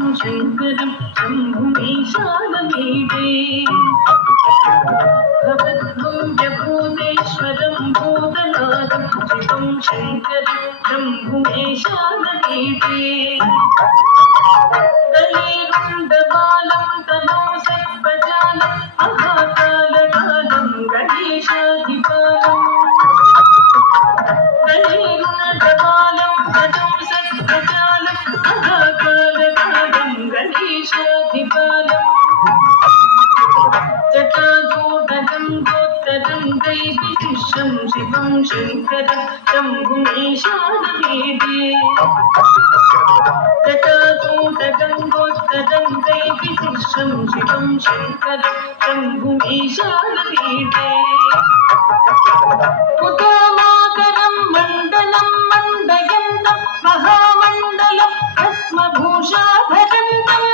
शङ्करं शम्भुमीशानमीडे भवद्भव्यभूतेश्वरं भूतनाथं शिवं शङ्करं शम्भुमीशानमीडे दलेरुण्डबालं तनौ सर्वजालं महाकालकालं गणेशाधिपालम् दलेरुण्डबालं तनौ सर्वजालं महाकालकालं गणेशाधिपालम् जटाजूटकं गोत्तरं दैविशिष्यं शिवं शङ्करं शम्भुमीशानमीडे जटाजूटकं गोत्तरं दैविशिष्यं शिवं शङ्करं शम्भुमीशानमीडे उदामाकरं मण्डलं मण्डयन्तं महामण्डलं भस्मभूषाधरन्तम्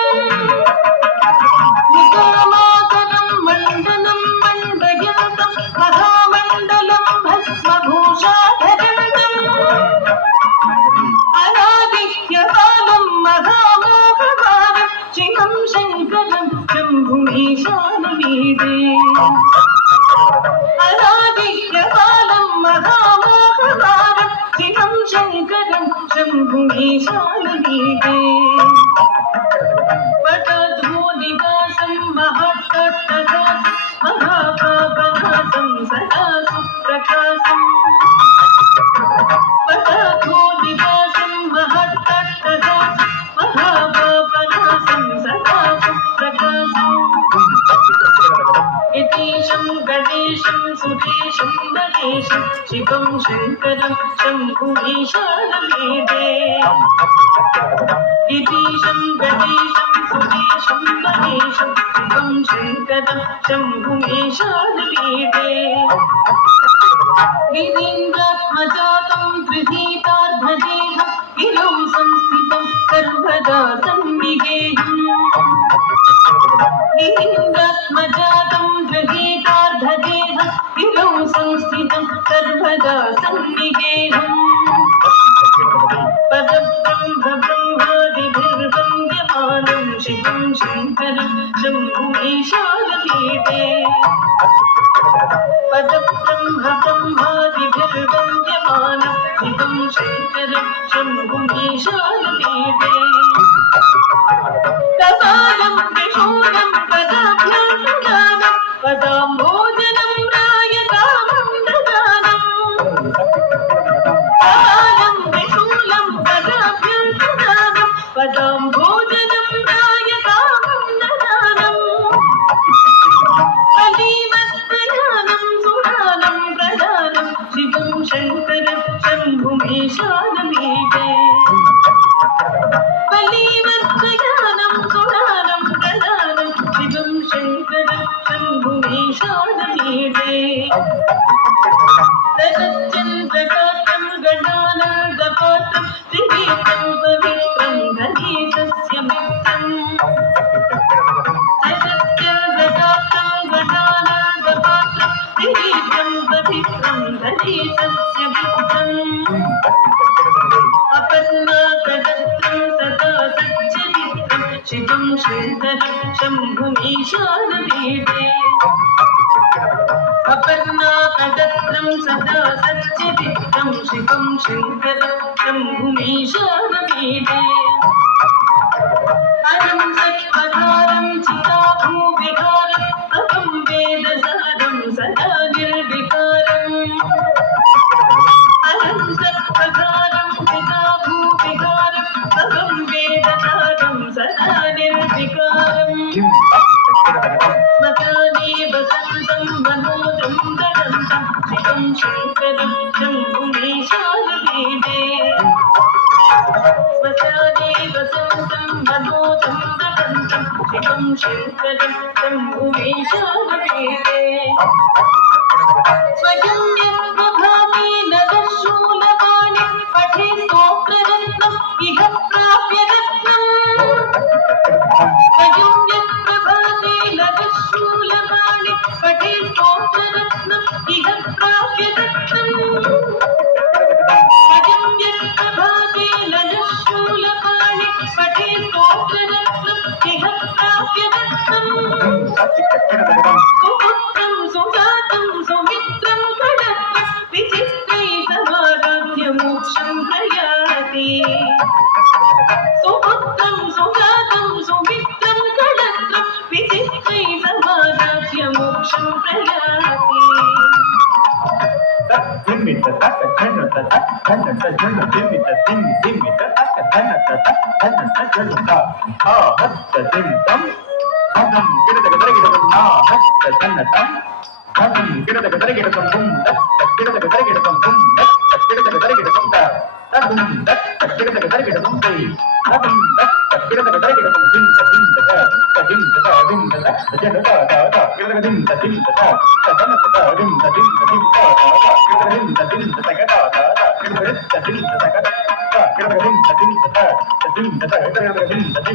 उदामाकरं मण्डलं मण्डयन्तं महामण्डलं भस्मभूषाधरन्तम् अनादित्यकालं महामोहकारं शिवं शङ्करं शम्भुमीशानमीडे अनादित्यकालं महामोहकारं शिवं शङ्करं शम्भुमीशानमीडे वटधूनिवासं महाट्टट्टहासं महापापहासं सदा सुप्रकाशम् वटधूनिवासं महाट्टट्टहासं महापापहासं सदा सुप्रकाशम् यतीशं गणेशं सुरेशं महेशं शिवं शङ्करं शम्भुमीशानमीडे यतीशं गणेशं सुरेशं महेशं शिवं शङ्करं शम्भुमीशानमीडे गिरीन्द्रात्मजातं गृहीतार्धदेहं गिरौ संस्थितं सर्वदा सन्निगेयम् गिरीन्द्रात्मजातं गृहीतार्धदेहं गिरौ संस्थितं सर्वदा सन्निगेयम् पदब्रह्मब्रह्मादिभिर्वन्द्यमानं शिवं शङ्करं शम्भुमीशानमीडे पदब्रह्मब्रह्मादिभिर्वन्द्यमानं शिवं शङ्करं शम्भुमीशानमीडे कपालं त्रिशूलं पदाभ्यां ददानं पदाम्भोजनं रायकामं ददानं कपालं त्रिशूलं पदाभ्यां ददानं पदाम्भोजनं रायकामं ददानं बलीवत्प्रदानं सुरानं प्रदानं शिवं शङ्करं शम्भुमीशानमीडे बलीवत्प्रदानं सुरानं प्रदानं शिवं शङ्करं शम्भुमीशानमीडे शरच्चन्द्रगात्रं गणानन्दपात्रं त्रिनेत्रं पवित्रं गणेशस्य मित्रम् शरच्चन्द्रगात्रं गणानन्दपात्रं त्रिनेत्रं पवित्रं गणेशस्य मित्रम् अपर्णाकदत्रं सदा सच्चरित्रं शिवं शङ्करं शम्भुमीशानमीडे अपर्णाकदत्रं सदा सच्चरित्रं शिवं शङ्करं शम्भुमीशानमीडे हरं सत्पदारं चिताभूविहारं तपं वेदसारं सदा निर्विकारम् हरं सत्पदारं चिताभूविहारं तपं वेदसारं सदा निर्विकारम् स्मशाने वसन्तं मनोजं ददन्तं शिवं शङ्करं शम्भुमीशानमीडे स्मशाने वसन्तं मनोजं ददन्तं शिवं शङ्करं शम्भुमीशानमीडे स्वयं यद्प्रभाते नरशूलपाणि पठे स्तोत्ररत्नम् इह प्राप्य रत्नम् स्वयं यत्प्रभाते नरशूलपाणि पठे स्तोत्ररत्नम् इह प्राप्य रत्नम् स्वयं यत्प्रभाते नरशूलपाणि पठे स्तोत्र इह प्राप्यदत्तम् सुपुत्रं सुजातं सुमित्रं खडत्रं विचित्रै समाराध्य मोक्षं प्रयाति सुपुत्रं सुजातं सुमित्रं खडत्रं विचित्रै समाराध्य मोक्षं प्रयाति Dimita taka jana tata jana ta jana dimita dim dimita taka jana tata jana ta jana ta hatta dim tam adam kita taka tara kita tam hatta jana tam adam kita taka tara kita tam bum dak kita taka tara kita tam bum dak kita taka tara kita tam ta tabum dak kita taka tara kita tam tai tabum dak kita taka tara kita tam dim ta dim ta ta dim ta ta dim ta ta jana ta ta ta kita taka dim ta dim ta ta jana ta dim ta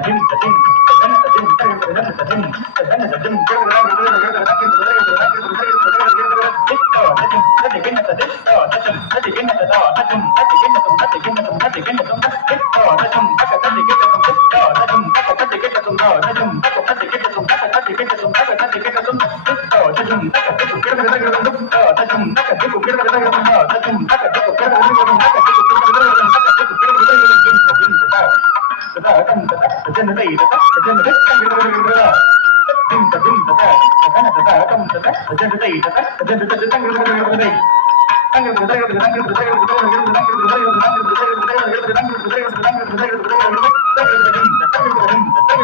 dim ta dim ta ta